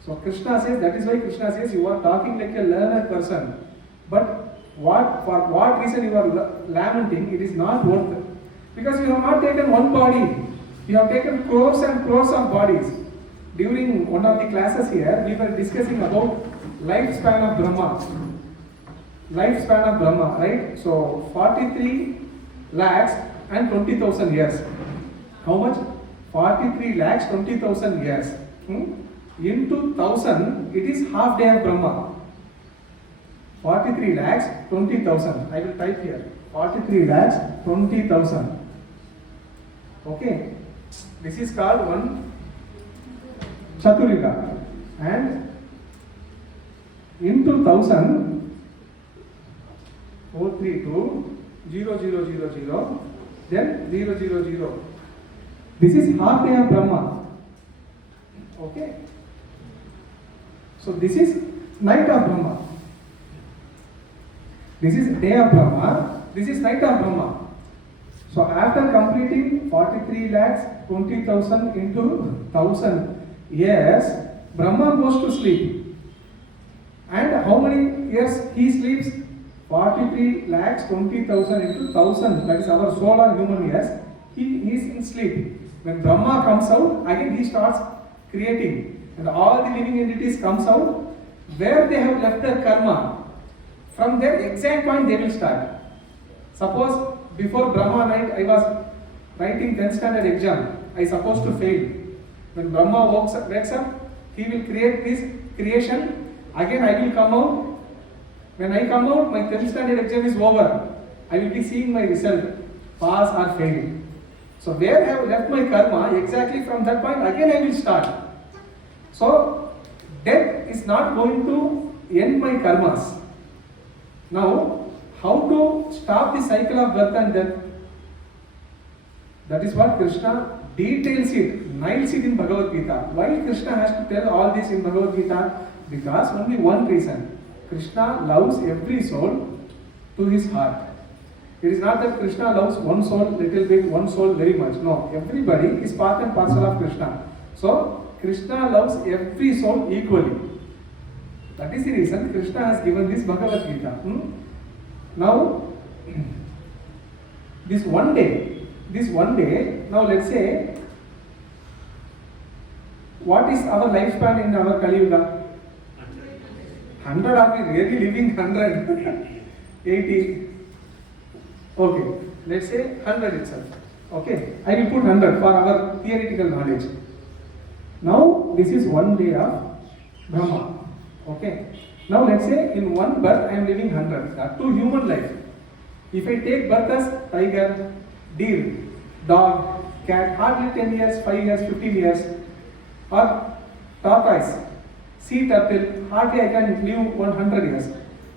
So Krishna says, that is why Krishna says, you are talking like a learned person. But for what reason you are lamenting, it is not worth it. Because you have not taken one body, you have taken crores and crores of bodies. During one of the classes here, we were discussing about lifespan of Brahma. Lifespan of Brahma, right? So 43 lakhs and 20,000 years. How much? 43 lakhs 20,000 years. Into 1000, it is half day of Brahma. 43 lakhs 20,000. I will type here. 43 lakhs 20,000. Okay. This is called one Chaturika. And into 1000, 432, 0000, then 000. This is half day of Brahma. Okay. So this is night of Brahma. This is day of Brahma. This is night of Brahma. So after completing 43 lakhs 20,000 into 1000 years, Brahma goes to sleep. And how many years he sleeps? 43 lakhs 20,000 into 1000. That is our solar human years. He is in sleep. When Brahma comes out, again he starts creating. And all the living entities comes out where they have left their karma. From their exact point they will start. Suppose before Brahma night I was writing 10th standard exam. I supposed to fail. When Brahma wakes up, he will create this creation. Again I will come out. When I come out, my 10th standard exam is over. I will be seeing my result, pass or fail. So where I have left my karma, exactly from that point again I will start. So death is not going to end my karmas. Now, how to stop the cycle of birth and death? That is what Krishna details it, nails it in Bhagavad-gītā. Why Krishna has to tell all this in Bhagavad-gītā? Because only one reason. Krishna loves every soul to his heart. It is not that Krishna loves one soul little bit, one soul very much. No, everybody is part and parcel of Krishna. So, Krishna loves every soul equally. That is the reason Krishna has given this Bhagavad-gītā. Now, this one day, now let's say, what is our lifespan in our Kali Yuga? 100, are we really living 100? 80? Okay, let's say 100 itself. Okay, I will put 100 for our theoretical knowledge. Now, this is one day of Brahma. Okay, now let's say in one birth I am living 100, that too human life. If I take birth as tiger, deer, dog, cat, hardly 10 years, 5 years, 15 years, or tortoise, sea turtle, hardly I can live 100 years,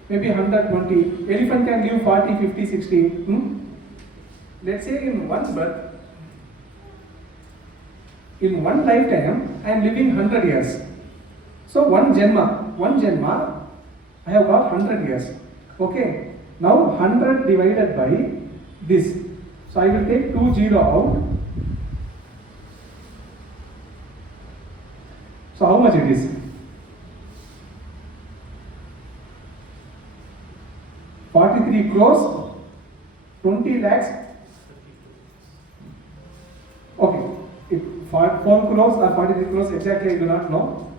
maybe 120, elephant can live 40, 50, 60. Let's say in one birth, in one lifetime, I am living 100 years. So one Janma, I have got 100 years. Okay, now 100 divided by this. So I will take 20 out. So how much it is? 43 crores, 20 lakhs. Okay, 4 crores or 43 crores exactly I do not know.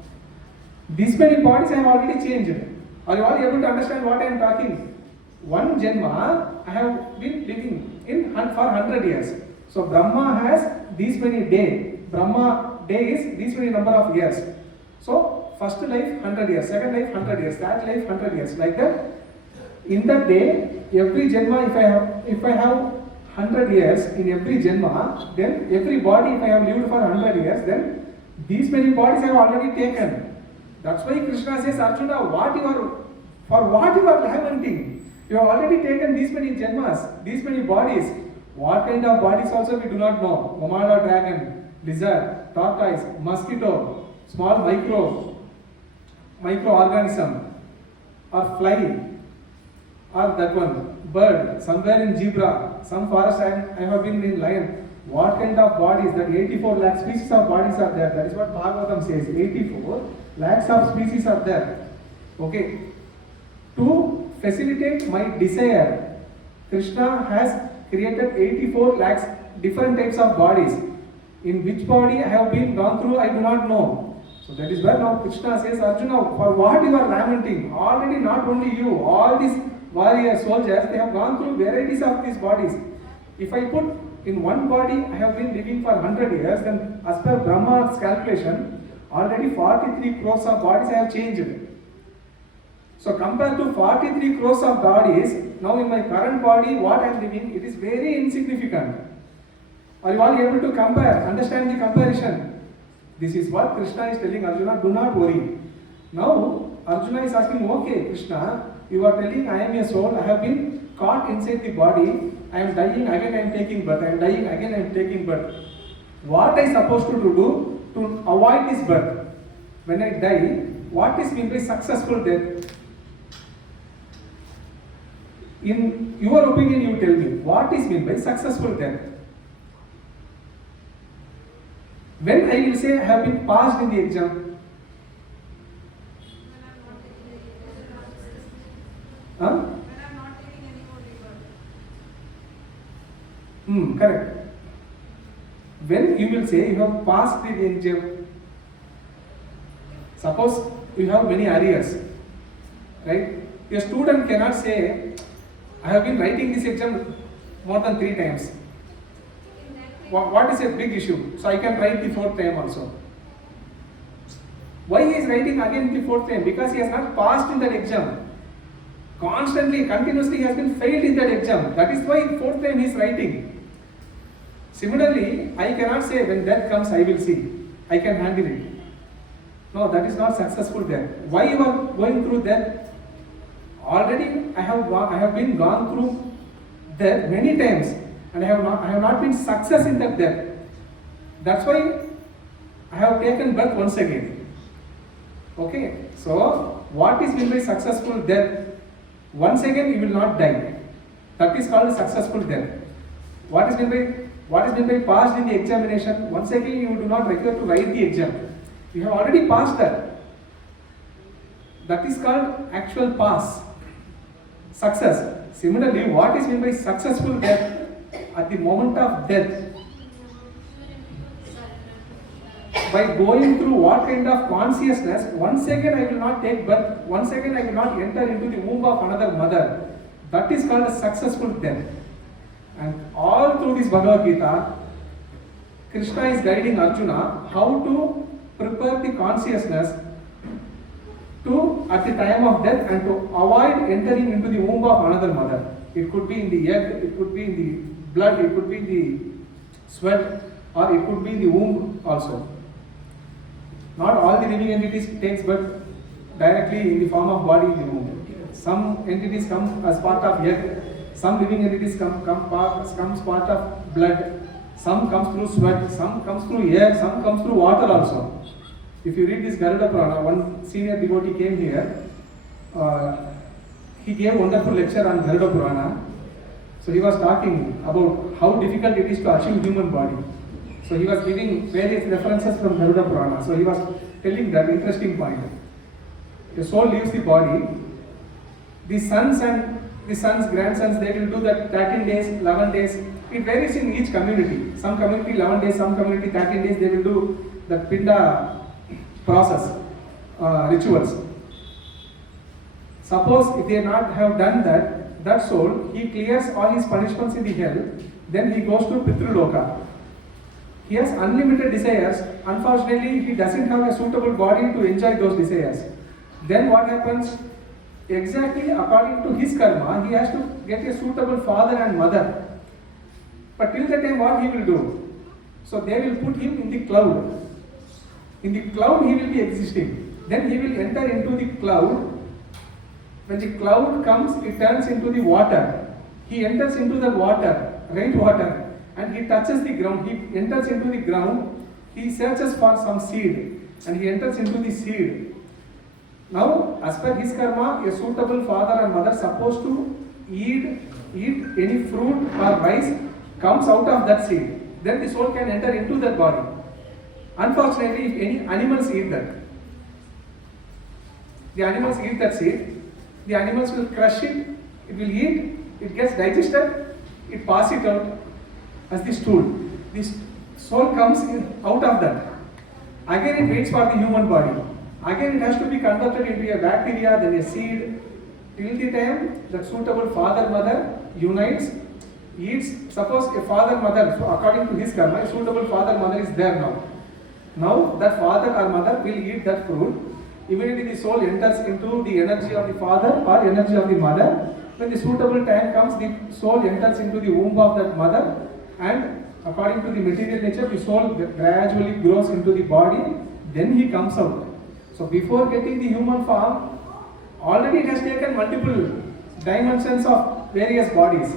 These many bodies I have already changed. Are you all able to understand what I am talking? One Janma I have been living in for 100 years. So Brahma has these many days. Brahma day is these many number of years. So first life 100 years, second life 100 years, third life 100 years, like that. In that day, every Janma if I have 100 years in every Janma, then every body if I have lived for 100 years, then these many bodies I have already taken. That's why Krishna says, Arjuna, for what you are lamenting? You have already taken these many Janmas, these many bodies. What kind of bodies also we do not know. Mamada dragon, lizard, tortoise, mosquito, small microorganism, or fly, or that one, bird, somewhere in zebra, some forest I have been in lion. What kind of bodies? That 84 lakh species of bodies are there. That is what Bhagavatam says. 84 lakhs of species are there. Okay. To facilitate my desire, Krishna has created 84 lakhs different types of bodies. In which body I have been gone through, I do not know. So that is where now Krishna says, Arjuna, for what you are lamenting? Already not only you, all these warrior soldiers, they have gone through varieties of these bodies. If I put in one body, I have been living for 100 years, then as per Brahma's calculation, already 43 crores of bodies I have changed. So compared to 43 crores of bodies, now in my current body, what I am living, it is very insignificant. Are you all able to compare? Understand the comparison? This is what Krishna is telling Arjuna, do not worry. Now, Arjuna is asking, okay, Krishna, you are telling I am a soul, I have been caught inside the body, I am dying, again I am taking birth, I am dying, again I am taking birth. What I supposed to do to avoid this birth? When I die, what is meant by successful death? In your opinion, you tell me, what is meant by successful death? When I will say I have been passed in the exam? Huh? Correct. When you will say you have passed the exam, suppose you have many arrears, right? A student cannot say, I have been writing this exam more than 3 times. What is a big issue? So I can write the 4th time also. Why he is writing again the 4th time? Because he has not passed in that exam. Constantly, continuously he has been failed in that exam. That is why 4th time he is writing. Similarly, I cannot say when death comes, I will see. I can handle it. No, that is not successful death. Why you are going through death? Already I have been gone through death many times, and I have not been success in that death. That's why I have taken birth once again. Okay, so what is meant by successful death? Once again you will not die. That is called successful death. What is meant by passed in the examination? Once again you do not require to write the exam. You have already passed that. That is called actual pass. Success. Similarly, what is meant by successful death? At the moment of death, by going through what kind of consciousness, once again I will not take birth, once again I will not enter into the womb of another mother. That is called a successful death. And all through this Bhagavad-gītā, Krishna is guiding Arjuna how to prepare the consciousness to at the time of death and to avoid entering into the womb of another mother. It could be in the egg, it could be in the blood, it could be in the sweat, or it could be in the womb also. Not all the living entities takes birth directly in the form of body in the womb. Some entities come as part of egg, some living entities comes part of blood, some comes through sweat, some comes through air, some comes through water also. If you read this Garuda Purana, one senior devotee came here, he gave a wonderful lecture on Garuda Purana. So he was talking about how difficult it is to achieve human body. So he was giving various references from Garuda Purana. So he was telling that interesting point. The soul leaves the body. The sons and the sons, grandsons, they will do that 13 days, 11 days. It varies in each community. Some community 11 days, some community 13 days, they will do the Pinda process, rituals. Suppose if they not have done that soul, he clears all his punishments in the hell, then he goes to Pitruloka. He has unlimited desires. Unfortunately, he doesn't have a suitable body to enjoy those desires. Then what happens? Exactly according to his karma, he has to get a suitable father and mother. But till the time, what he will do? So they will put him in the cloud. In the cloud, he will be existing. Then he will enter into the cloud. When the cloud comes, it turns into the water. He enters into the water, rain water, and he touches the ground. He enters into the ground. He searches for some seed, and he enters into the seed. Now, as per his karma, a suitable father and mother supposed to eat any fruit or rice comes out of that seed. Then the soul can enter into that body. Unfortunately, if any animals eat that, the animals eat that seed, the animals will crush it, it will eat, it gets digested, it passes it out as the stool. This soul comes out of that. Again, it waits for the human body. Again, it has to be converted into a bacteria, then a seed. Till the time that suitable father mother unites, eats. Suppose a father mother, so according to his karma, a suitable father mother is there now. Now that father or mother will eat that fruit. Immediately the soul enters into the energy of the father or energy of the mother. When the suitable time comes, the soul enters into the womb of that mother, and according to the material nature, the soul gradually grows into the body. Then he comes out. So before getting the human form, already it has taken multiple dimensions of various bodies.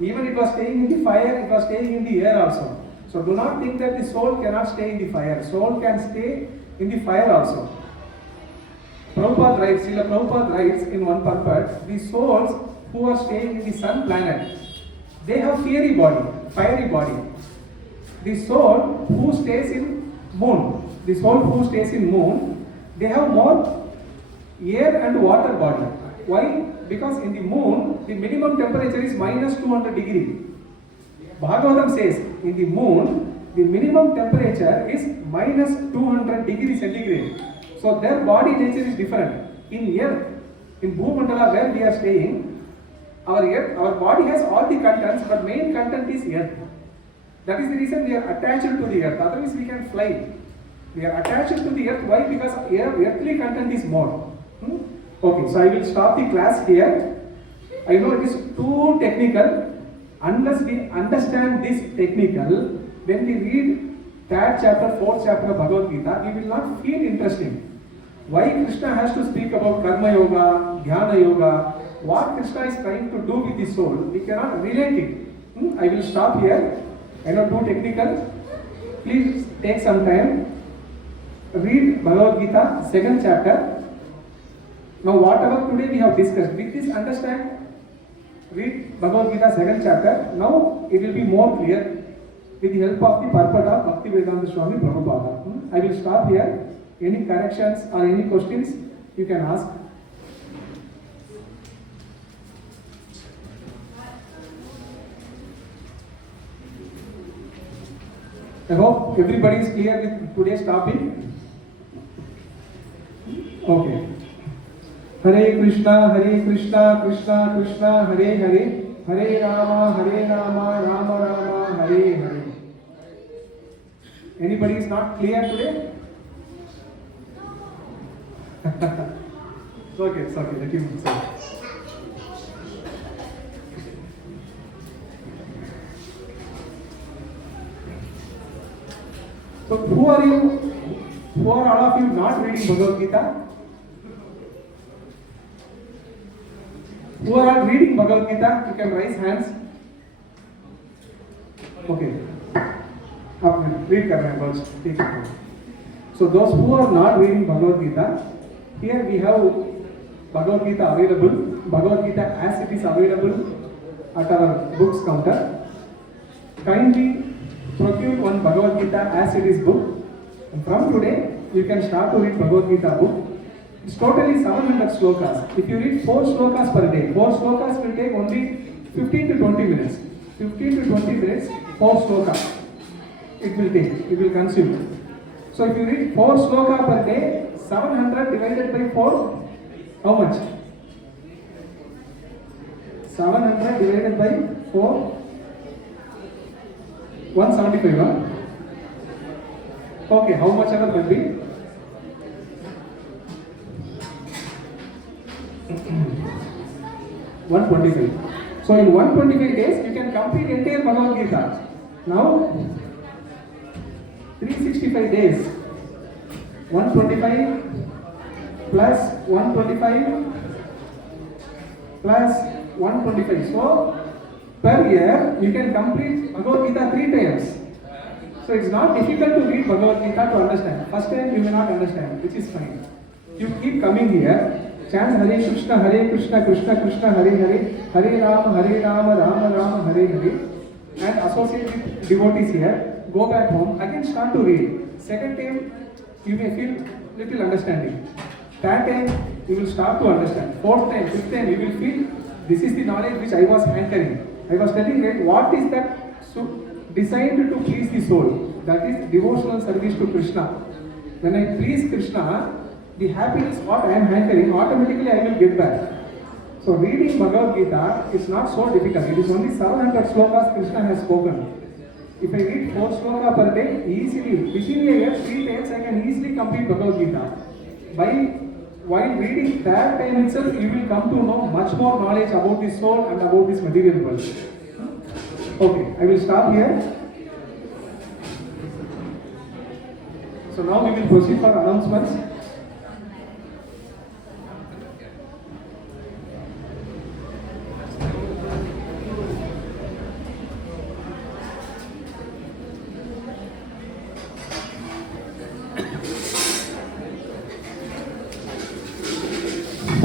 Even it was staying in the fire, it was staying in the air also. So do not think that the soul cannot stay in the fire. Soul can stay in the fire also. Prabhupada writes, Srila Prabhupada writes in one purport, the souls who are staying in the sun planet, they have fiery body, fiery body. The soul who stays in moon, they have more air and water body. Why? Because in the moon, the minimum temperature is minus 200 degrees. Bhagavatam says, in the moon, the minimum temperature is minus 200 degrees centigrade. So their body nature is different. In earth, in Bhumandala where we are staying, our body has all the contents, but main content is earth. That is the reason we are attached to the earth. Otherwise we can fly. We are attached to the earth. Why? Because earthly content is more. Okay, so I will stop the class here. I know it is too technical. Unless we understand this technical, when we read 3rd chapter, 4th chapter of Bhagavad Gita, we will not feel interesting. Why Krishna has to speak about Karma Yoga, Dhyana Yoga, what Krishna is trying to do with the soul, we cannot relate it. I will stop here. I know too technical. Please take some time. Read Bhagavad Gita, 2nd chapter. Now whatever today we have discussed, with this understand, read Bhagavad Gita 2nd chapter. Now it will be more clear with the help of the purport of Bhaktivedanta Swami Prabhupada. I will stop here. Any corrections or any questions you can ask. I hope everybody is clear with today's topic. Okay. Hare Krishna, Krishna Krishna, Hare Hare, Hare Rama, Rama Rama, Hare Hare. Anybody is not clear today? It's okay, let him say. So who are you? Who are all of you not reading Bhagavad Gita? Who are not reading Bhagavad Gita? You can raise hands. Okay. Read Karna first. Take it. So those who are not reading Bhagavad Gita, here we have Bhagavad Gita available. Bhagavad Gita as it is available at our books counter. Kindly procure one Bhagavad Gita as it is book. And from today, you can start to read Bhagavad Gita book. It's totally 700 slokas. If you read 4 slokas per day, 4 slokas will take only 15 to 20 minutes. 15 to 20 minutes, 4 slokas. It will take, it will consume. So if you read 4 sloka per day, 700 divided by 4, how much? 700 divided by 4, 175, huh? Okay, how much ever will be? $125. So in 125 days, you can complete entire Bhagavad Gita. Now, 365 days. 125 plus 125 plus 125. So, per year, you can complete Bhagavad Gita 3 times. So, it's not difficult to read Bhagavad Gita to understand. First time you may not understand, which is fine. You keep coming here. Chant Hare Krishna, Krishna Krishna, Hare Hare, Hare Rama, Rama Rama, Hare Hare, and associate with devotees here. Go back home, again start to read. Second time, you may feel little understanding. Third time, you will start to understand. Fourth time, fifth time, you will feel this is the knowledge which I was anchoring. I was telling right, what is that designed to please the soul? That is devotional service to Krishna. When I please Krishna, the happiness what I am anchoring, automatically I will get back. So reading Bhagavad Gita is not so difficult. It is only 700 slokas Krishna has spoken. If I read 4 sloka per day, easily, within a year, 3 times I can easily complete Bhagavad Gita. While reading that time itself, you will come to know much more knowledge about the soul and about this material world. Okay, I will stop here. So now we will proceed for announcements.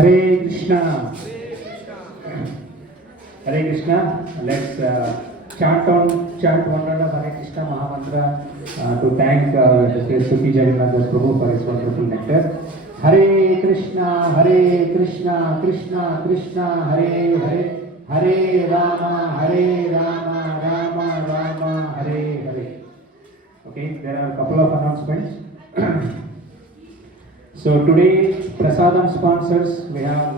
Hare Krishna. Hare Krishna. Let's chant one round of Hare Krishna Mahamantra to thank Sukhi Jagannath Prabhu for his wonderful nectar. Hare Krishna, Krishna Krishna, Hare Hare, Hare Rama, Rama Rama, Hare Hare. Okay, there are a couple of announcements. So today, Prasadam sponsors, we have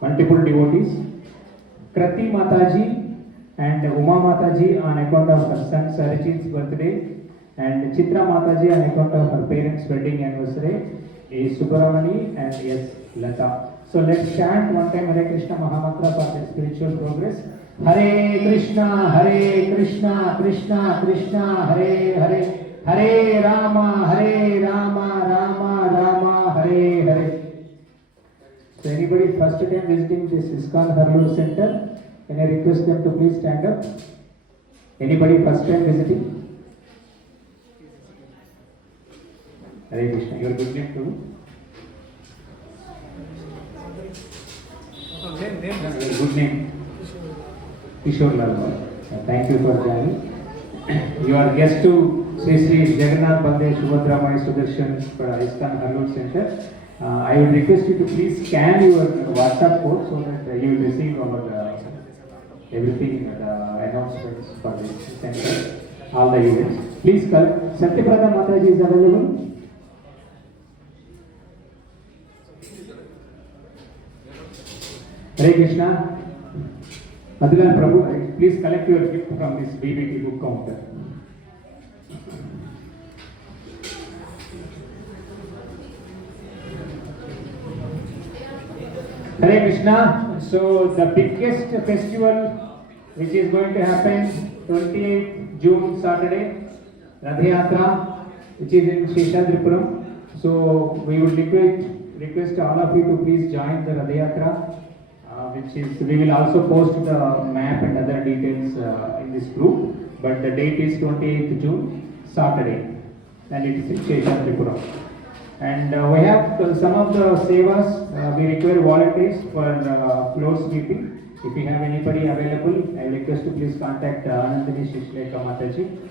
multiple devotees. Krati Mataji and Uma Mataji on account of her son Sarijit's birthday, and Chitra Mataji on account of her parents' wedding anniversary, A. Subramani and S. Lata. So let's chant one time Hare Krishna Mahamantra for the spiritual progress. Hare Krishna, Krishna Krishna, Hare Hare, Hare Rama, Rama Rama, Hare Hare. So anybody first time visiting this ISKCON Haralur Center, can I request them to please stand up? Anybody first time visiting? Hare Krishna. Your good name too? Your good name? Kishore Lal. Thank you for joining. You are guest to Sri Jagannath Bande Subhadramaya Sudarshan for ISKCON Haralur Center. I would request you to please scan your WhatsApp code so that you will receive our everything, the announcements for this center, all the events. Please call. Satyaprada Mataji is available. Hare Krishna. Madhulan Prabhu, please collect your gift from this BBT book counter. Hare Krishna. So the biggest festival which is going to happen 28th June Saturday, Radha Yatra, which is in Sheshadripuram. So we would request all of you to please join the Radha Yatra. Which is, we will also post the map and other details in this group, but the date is 28th June, Saturday, and it is in Sheshadripuram. And we have some of the sevas, we require volunteers for floor sweeping. If you have anybody available, I request to please contact Anandini Shishleka Mataji.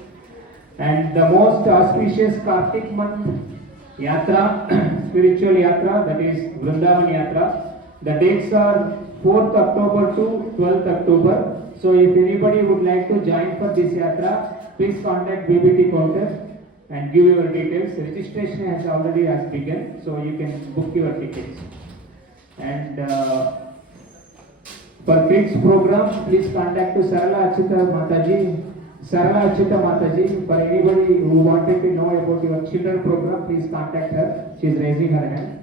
And the most auspicious Kartik month Yatra, spiritual Yatra, that is Vrindavan Yatra. The dates are 4th October to 12th October. So if anybody would like to join for this yatra, please contact BBT counter and give your details. Registration has already begun, so you can book your tickets. And for kids program, please contact to Srila Achita Mataji. For anybody who wanted to know about your children program, please contact her. She is raising her hand.